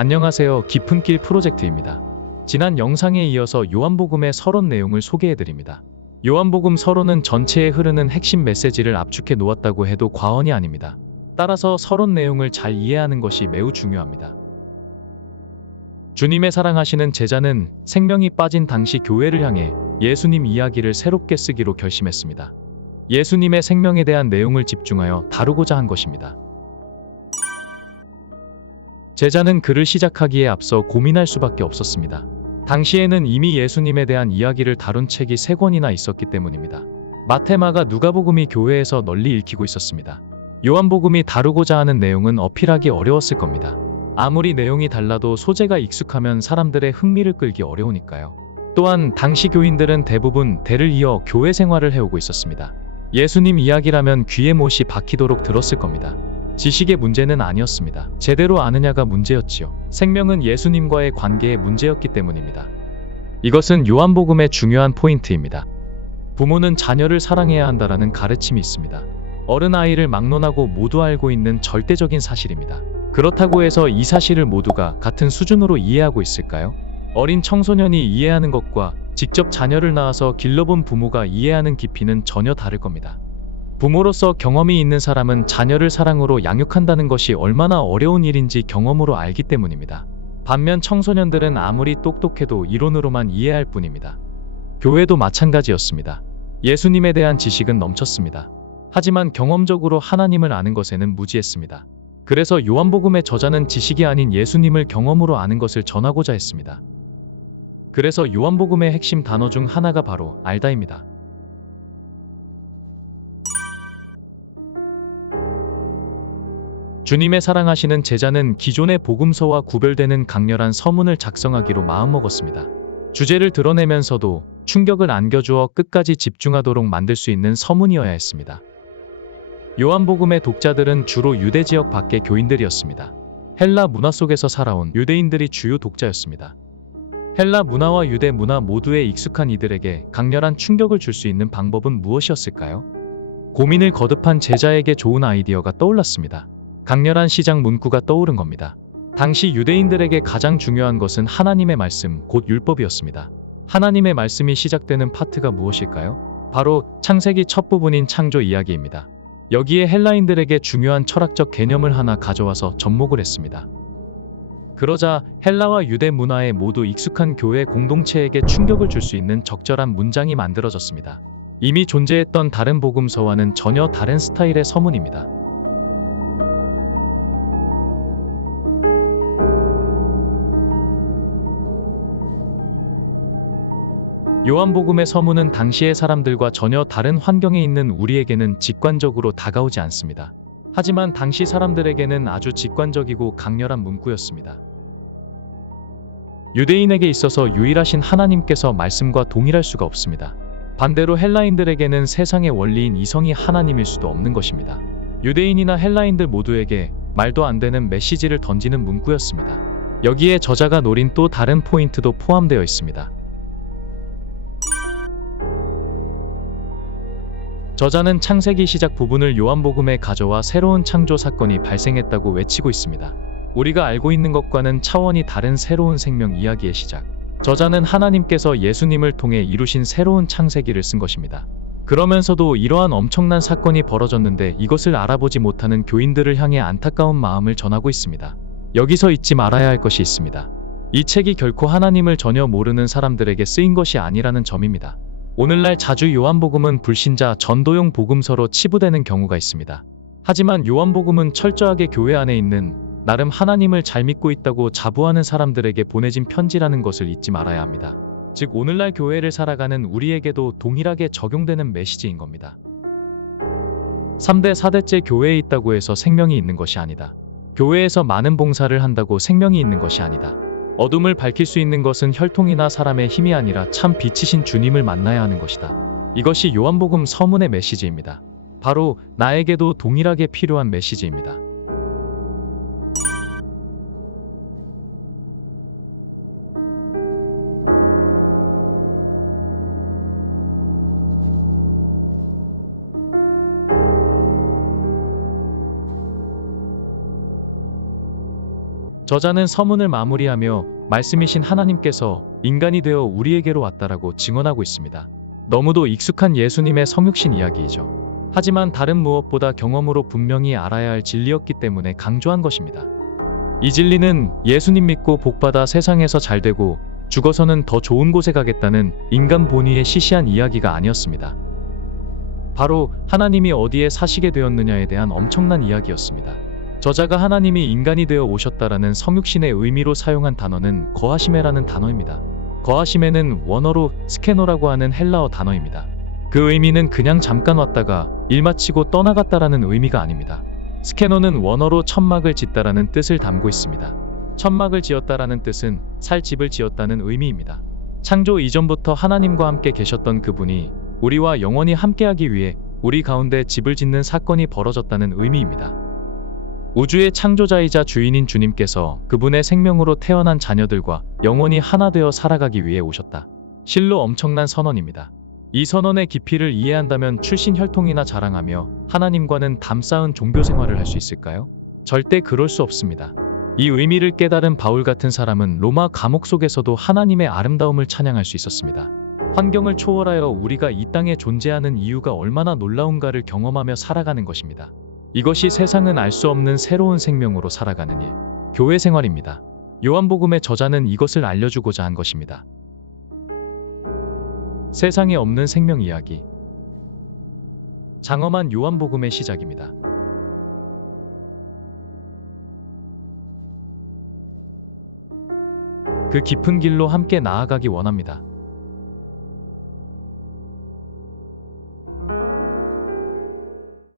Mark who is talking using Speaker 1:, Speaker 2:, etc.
Speaker 1: 안녕하세요. 깊은 길 프로젝트입니다. 지난 영상에 이어서 요한복음의 서론 내용을 소개해드립니다. 요한복음 서론은 전체에 흐르는 핵심 메시지를 압축해 놓았다고 해도 과언이 아닙니다. 따라서 서론 내용을 잘 이해하는 것이 매우 중요합니다. 주님의 사랑하시는 제자는 생명이 빠진 당시 교회를 향해 예수님 이야기를 새롭게 쓰기로 결심했습니다. 예수님의 생명에 대한 내용을 집중하여 다루고자 한 것입니다. 제자는 글을 시작하기에 앞서 고민할 수밖에 없었습니다. 당시에는 이미 예수님에 대한 이야기를 다룬 책이 세 권이나 있었기 때문입니다. 마테마가 누가복음이 교회에서 널리 읽히고 있었습니다. 요한복음이 다루고자 하는 내용은 어필하기 어려웠을 겁니다. 아무리 내용이 달라도 소재가 익숙하면 사람들의 흥미를 끌기 어려우니까요. 또한 당시 교인들은 대부분 대를 이어 교회 생활을 해오고 있었습니다. 예수님 이야기라면 귀에 못이 박히도록 들었을 겁니다. 지식의 문제는 아니었습니다. 제대로 아느냐가 문제였지요. 생명은 예수님과의 관계의 문제였기 때문입니다. 이것은 요한복음의 중요한 포인트입니다. 부모는 자녀를 사랑해야 한다라는 가르침이 있습니다. 어른 아이를 막론하고 모두 알고 있는 절대적인 사실입니다. 그렇다고 해서 이 사실을 모두가 같은 수준으로 이해하고 있을까요? 어린 청소년이 이해하는 것과 직접 자녀를 낳아서 길러본 부모가 이해하는 깊이는 전혀 다를 겁니다. 부모로서 경험이 있는 사람은 자녀를 사랑으로 양육한다는 것이 얼마나 어려운 일인지 경험으로 알기 때문입니다. 반면 청소년들은 아무리 똑똑해도 이론으로만 이해할 뿐입니다. 교회도 마찬가지였습니다. 예수님에 대한 지식은 넘쳤습니다. 하지만 경험적으로 하나님을 아는 것에는 무지했습니다. 그래서 요한복음의 저자는 지식이 아닌 예수님을 경험으로 아는 것을 전하고자 했습니다. 그래서 요한복음의 핵심 단어 중 하나가 바로 알다입니다. 주님의 사랑하시는 제자는 기존의 복음서와 구별되는 강렬한 서문을 작성하기로 마음먹었습니다. 주제를 드러내면서도 충격을 안겨주어 끝까지 집중하도록 만들 수 있는 서문이어야 했습니다. 요한복음의 독자들은 주로 유대 지역 밖의 교인들이었습니다. 헬라 문화 속에서 살아온 유대인들이 주요 독자였습니다. 헬라 문화와 유대 문화 모두에 익숙한 이들에게 강렬한 충격을 줄 수 있는 방법은 무엇이었을까요? 고민을 거듭한 제자에게 좋은 아이디어가 떠올랐습니다. 강렬한 시작 문구가 떠오른 겁니다. 당시 유대인들에게 가장 중요한 것은 하나님의 말씀, 곧 율법이었습니다. 하나님의 말씀이 시작되는 파트가 무엇일까요? 바로 창세기 첫 부분인 창조 이야기입니다. 여기에 헬라인들에게 중요한 철학적 개념을 하나 가져와서 접목을 했습니다. 그러자 헬라와 유대 문화에 모두 익숙한 교회 공동체에게 충격을 줄 수 있는 적절한 문장이 만들어졌습니다. 이미 존재했던 다른 복음서와는 전혀 다른 스타일의 서문입니다. 요한복음의 서문은 당시의 사람들과 전혀 다른 환경에 있는 우리에게는 직관적으로 다가오지 않습니다. 하지만 당시 사람들에게는 아주 직관적이고 강렬한 문구였습니다. 유대인에게 있어서 유일하신 하나님께서 말씀과 동일할 수가 없습니다. 반대로 헬라인들에게는 세상의 원리인 이성이 하나님일 수도 없는 것입니다. 유대인이나 헬라인들 모두에게 말도 안 되는 메시지를 던지는 문구였습니다. 여기에 저자가 노린 또 다른 포인트도 포함되어 있습니다. 저자는 창세기 시작 부분을 요한복음에 가져와 새로운 창조 사건이 발생했다고 외치고 있습니다. 우리가 알고 있는 것과는 차원이 다른 새로운 생명 이야기의 시작. 저자는 하나님께서 예수님을 통해 이루신 새로운 창세기를 쓴 것입니다. 그러면서도 이러한 엄청난 사건이 벌어졌는데 이것을 알아보지 못하는 교인들을 향해 안타까운 마음을 전하고 있습니다. 여기서 잊지 말아야 할 것이 있습니다. 이 책이 결코 하나님을 전혀 모르는 사람들에게 쓰인 것이 아니라는 점입니다. 오늘날 자주 요한복음은 불신자 전도용 복음서로 치부되는 경우가 있습니다. 하지만 요한복음은 철저하게 교회 안에 있는 나름 하나님을 잘 믿고 있다고 자부하는 사람들에게 보내진 편지라는 것을 잊지 말아야 합니다. 즉 오늘날 교회를 살아가는 우리에게도 동일하게 적용되는 메시지인 겁니다. 3대 4대째 교회에 있다고 해서 생명이 있는 것이 아니다. 교회에서 많은 봉사를 한다고 생명이 있는 것이 아니다. 어둠을 밝힐 수 있는 것은 혈통이나 사람의 힘이 아니라 참 빛이신 주님을 만나야 하는 것이다. 이것이 요한복음 서문의 메시지입니다. 바로 나에게도 동일하게 필요한 메시지입니다. 저자는 서문을 마무리하며 말씀이신 하나님께서 인간이 되어 우리에게로 왔다라고 증언하고 있습니다. 너무도 익숙한 예수님의 성육신 이야기이죠. 하지만 다른 무엇보다 경험으로 분명히 알아야 할 진리였기 때문에 강조한 것입니다. 이 진리는 예수님 믿고 복받아 세상에서 잘 되고 죽어서는 더 좋은 곳에 가겠다는 인간 본위의 시시한 이야기가 아니었습니다. 바로 하나님이 어디에 사시게 되었느냐에 대한 엄청난 이야기였습니다. 저자가 하나님이 인간이 되어 오셨다라는 성육신의 의미로 사용한 단어는 거하시메라는 단어입니다. 거하시메는 원어로 스케노라고 하는 헬라어 단어입니다. 그 의미는 그냥 잠깐 왔다가 일 마치고 떠나갔다라는 의미가 아닙니다. 스케노는 원어로 천막을 짓다라는 뜻을 담고 있습니다. 천막을 지었다라는 뜻은 살 집을 지었다는 의미입니다. 창조 이전부터 하나님과 함께 계셨던 그분이 우리와 영원히 함께하기 위해 우리 가운데 집을 짓는 사건이 벌어졌다는 의미입니다. 우주의 창조자이자 주인인 주님께서 그분의 생명으로 태어난 자녀들과 영원히 하나 되어 살아가기 위해 오셨다. 실로 엄청난 선언입니다. 이 선언의 깊이를 이해한다면 출신 혈통이나 자랑하며 하나님과는 담쌓은 종교 생활을 할 수 있을까요? 절대 그럴 수 없습니다. 이 의미를 깨달은 바울 같은 사람은 로마 감옥 속에서도 하나님의 아름다움을 찬양할 수 있었습니다. 환경을 초월하여 우리가 이 땅에 존재하는 이유가 얼마나 놀라운가를 경험하며 살아가는 것입니다. 이것이 세상은 알 수 없는 새로운 생명으로 살아가는 일, 교회 생활입니다. 요한복음의 저자는 이것을 알려주고자 한 것입니다. 세상에 없는 생명 이야기. 장엄한 요한복음의 시작입니다. 그 깊은 길로 함께 나아가기 원합니다.